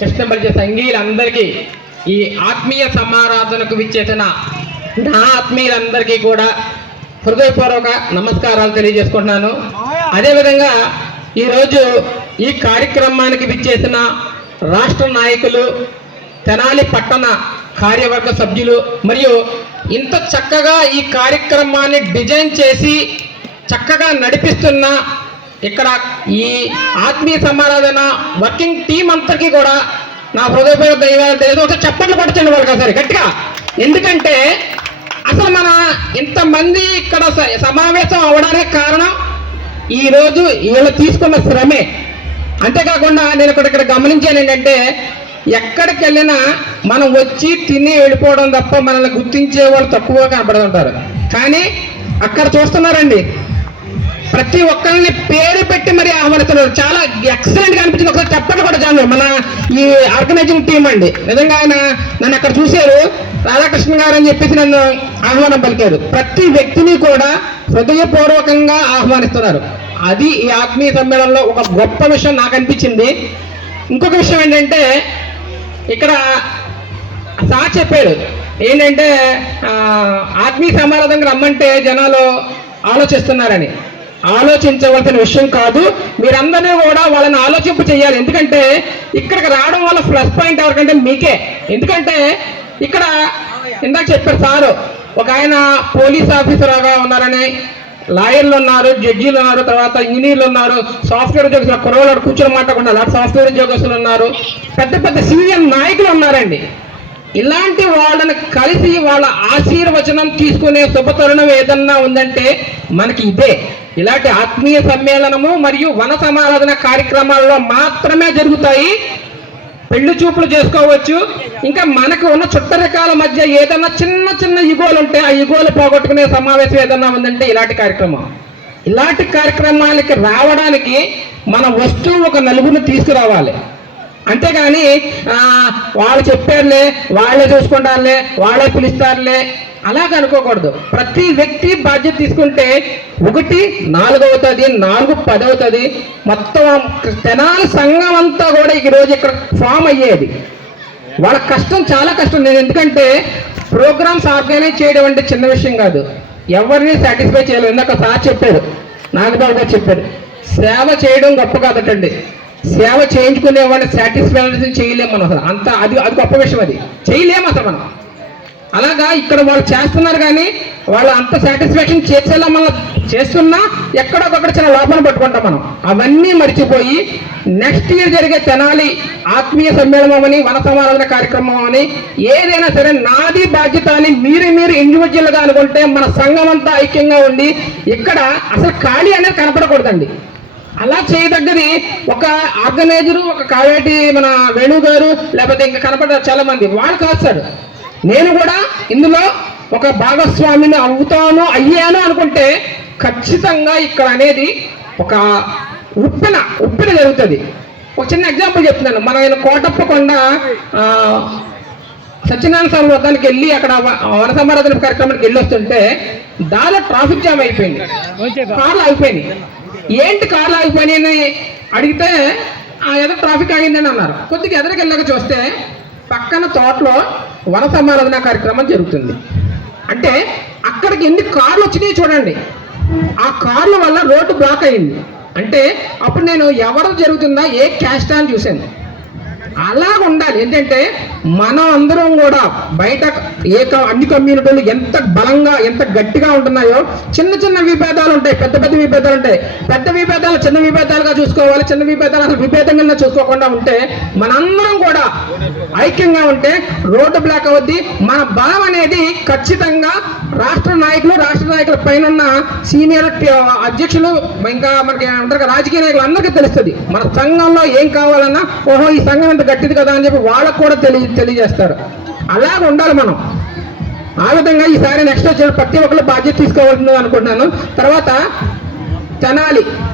కృష్ణపరిచే సంఘీయులందరికీ ఈ ఆత్మీయ సమారాధనకు విచ్చేసిన నా ఆత్మీయులందరికీ కూడా హృదయపూర్వక నమస్కారాలు తెలియజేసుకుంటున్నాను. అదేవిధంగా ఈరోజు ఈ కార్యక్రమానికి విచ్చేసిన రాష్ట్ర నాయకులు, తెనాలి పట్టణ కార్యవర్గ సభ్యులు మరియు ఇంత చక్కగా ఈ కార్యక్రమాన్ని డిజైన్ చేసి చక్కగా నడిపిస్తున్న ఇక్కడ ఈ ఆత్మీయ సమారాధన వర్కింగ్ టీం అంతటికీ కూడా నా హృదయపూర్వక ధన్యవాదాలు తెలియదు. ఒకసారి చప్పట్లు పడుతుంది వాళ్ళకి ఒకసారి గట్టిగా. ఎందుకంటే అసలు మన ఇంతమంది ఇక్కడ సమావేశం అవడానికి కారణం ఈరోజు వీళ్ళు తీసుకున్న శ్రమే. అంతేకాకుండా నేను ఇక్కడ గమనించాను ఏంటంటే, ఎక్కడికి వెళ్ళినా మనం వచ్చి తిని వెళ్ళిపోవడం తప్ప మనల్ని గుర్తించే వాళ్ళు తక్కువగా కనపడుతుంటారు. కానీ అక్కడ చూస్తున్నారండి, ప్రతి ఒక్కరిని పేరు పెట్టి మరి ఆహ్వానిస్తున్నారు. చాలా ఎక్సలెంట్గా అనిపించింది. ఒకసారి చెప్పండి కూడా చాలు. మన ఈ ఆర్గనైజింగ్ టీం అండి, నిజంగా ఆయన నన్ను అక్కడ చూశారు, రాధాకృష్ణ గారు అని చెప్పేసి నన్ను ఆహ్వానం పలికారు. ప్రతి వ్యక్తిని కూడా హృదయపూర్వకంగా ఆహ్వానిస్తున్నారు. అది ఈ ఆత్మీయ సమ్మేళనంలో ఒక గొప్ప విషయం నాకు అనిపించింది. ఇంకొక విషయం ఏంటంటే, ఇక్కడ సార్ చెప్పాడు ఏంటంటే ఆత్మీయ సమారాధనకు రమ్మంటే జనాలు ఆలోచిస్తున్నారని. ఆలోచించవలసిన విషయం కాదు, మీరందరినీ కూడా వాళ్ళని ఆలోచింప చేయాలి. ఎందుకంటే ఇక్కడికి రావడం వల్ల ప్లస్ పాయింట్ ఎవరికంటే మీకే. ఎందుకంటే ఇక్కడ ఇందాక చెప్పారు సారు, ఒక ఆయన పోలీస్ ఆఫీసర్గా ఉన్నారని, లాయర్లు ఉన్నారు, జడ్జీలు ఉన్నారు, తర్వాత ఇంజనీర్లు ఉన్నారు, సాఫ్ట్వేర్ ఉద్యోగస్తులు, కుర్రవాళ్ళు కూర్చొని మాట్లాడకుండా అలాంటి సాఫ్ట్వేర్ ఉద్యోగస్తులు ఉన్నారు, పెద్ద పెద్ద సీనియర్ నాయకులు ఉన్నారండి. ఇలాంటి వాళ్ళని కలిసి వాళ్ళ ఆశీర్వచనం తీసుకునే శుభతరుణం ఏదన్నా ఉందంటే మనకి ఇదే. ఇలాంటి ఆత్మీయ సమ్మేళనము మరియు వన సమారాధన కార్యక్రమాల్లో మాత్రమే జరుగుతాయి. పెళ్లి చూపులు చేసుకోవచ్చు. ఇంకా మనకు ఉన్న చుట్టరికాల మధ్య ఏదన్నా చిన్న చిన్న ఇగోలు ఉంటే ఆ ఇగోలు పోగొట్టుకునే సమావేశం ఏదన్నా ఉందంటే ఇలాంటి కార్యక్రమం. ఇలాంటి కార్యక్రమాలకి రావడానికి మన వస్తువు ఒక నలుగురిని తీసుకురావాలి. అంతేగాని వాళ్ళు చెప్పారులే, వాళ్ళే చూసుకుంటారులే, వాళ్ళే పిలుస్తారులే అలాగ అనుకోకూడదు. ప్రతి వ్యక్తి బాధ్యత తీసుకుంటే 1 4 అవుతుంది, 4 10 అవుతుంది. మొత్తం తెనాలి సంఘం అంతా కూడా ఈరోజు ఇక్కడ ఫామ్ అయ్యేది. వాళ్ళ కష్టం చాలా కష్టం. నేను ఎందుకంటే ప్రోగ్రామ్స్ ఆర్గనైజ్ చేయడం అంటే చిన్న విషయం కాదు, ఎవరిని సాటిస్ఫై చేయలేదు. ఇందాక సార్ చెప్పారు, నాగబాబు గారు చెప్పారు, సేవ చేయడం గొప్ప కాదటండి, సేవ చేయించుకునే వాళ్ళని సాటిస్ఫాక్షన్ చేయలేము మనం. అసలు అంత అది గొప్ప విషయం, అది చేయలేము అసలు మనం. అలాగా ఇక్కడ వాళ్ళు చేస్తున్నారు, కానీ వాళ్ళు అంత సాటిస్ఫాక్షన్ చేసేలా మనం చేస్తున్నా ఎక్కడొకక్కడ చిన్న లోపల పట్టుకుంటాం మనం. అవన్నీ మర్చిపోయి నెక్స్ట్ ఇయర్ జరిగే తెనాలి ఆత్మీయ సమ్మేళనం అని, వన సమారాధన కార్యక్రమం అని, ఏదైనా సరే నాది బాధ్యత అని మీరు ఇండివిజువల్గా అనుకుంటే మన సంఘం అంతా ఐక్యంగా ఉండి ఇక్కడ అసలు ఖాళీ అనేది కనపడకూడదండి. అలా చేయదగ్గది ఒక ఆర్గనైజరు, ఒక కావేటి మన వేణు గారు, లేకపోతే ఇంకా కనపడతారు చాలా మంది, వాళ్ళు కాదు సార్. నేను కూడా ఇందులో ఒక భాగస్వామిని అయ్యాను అనుకుంటే ఖచ్చితంగా ఇక్కడ అనేది ఒక ఉప్పిన జరుగుతుంది. ఒక చిన్న ఎగ్జాంపుల్ చెప్తున్నాను. మనం కోటప్పకొండ సత్యనారాయణ స్వామి వద్దానికి వెళ్ళి అక్కడ వన సమారాధన కార్యక్రమానికి వెళ్ళి వస్తుంటే దానిలో ట్రాఫిక్ జామ్ అయిపోయింది, కార్లు ఆగిపోయినాయి. ఏంటి కార్లు ఆగిపోయినాయని అడిగితే ఏదో ట్రాఫిక్ ఆగిందని అన్నారు. కొద్దిగా ఎదురుకి వెళ్ళాక చూస్తే పక్కన తోటలో వన సమారాధన కార్యక్రమం జరుగుతుంది. అంటే అక్కడికి ఎన్ని కార్లు వచ్చినాయి చూడండి. ఆ కార్ల వల్ల రోడ్డు బ్లాక్ అయింది. అంటే అప్పుడు నేను ఎవరు జరుగుతుందా, ఏ క్యాస్ట్ అని చూశాను. అలాగ ఉండాలి. ఏంటంటే మనం అందరం కూడా బయట అన్ని కమ్యూనిటీలు ఎంత బలంగా ఎంత గట్టిగా ఉంటున్నాయో, చిన్న చిన్న విభేదాలు ఉంటాయి, పెద్ద పెద్ద విభేదాలు ఉంటాయి. పెద్ద విభేదాలు చిన్న విభేదాలుగా చూసుకోవాలి, చిన్న విభేదాలు అసలు విభేదంగా చూసుకోకుండా ఉంటే మనందరం కూడా ఐక్యంగా ఉంటే రోడ్డు బ్లాక్ అవుద్ది. మన బలం అనేది ఖచ్చితంగా రాష్ట్ర నాయకుల పైన ఉన్న సీనియర్ అధ్యక్షులు, ఇంకా మనకి ఉంటారు రాజకీయ నాయకులు అందరికీ తెలుస్తుంది మన సంఘంలో ఏం కావాలన్నా. ఓహో, ఈ సంఘం ఎంత గట్టిది కదా అని చెప్పి వాళ్ళకు కూడా తెలియజేస్తారు. అలాగ ఉండాలి మనం. ఆ విధంగా ఈసారి నెక్స్ట్ వచ్చే ప్రతి ఒక్కరు బాధ్యత తీసుకోవాలని అనుకుంటున్నాను. తర్వాత తెనాలి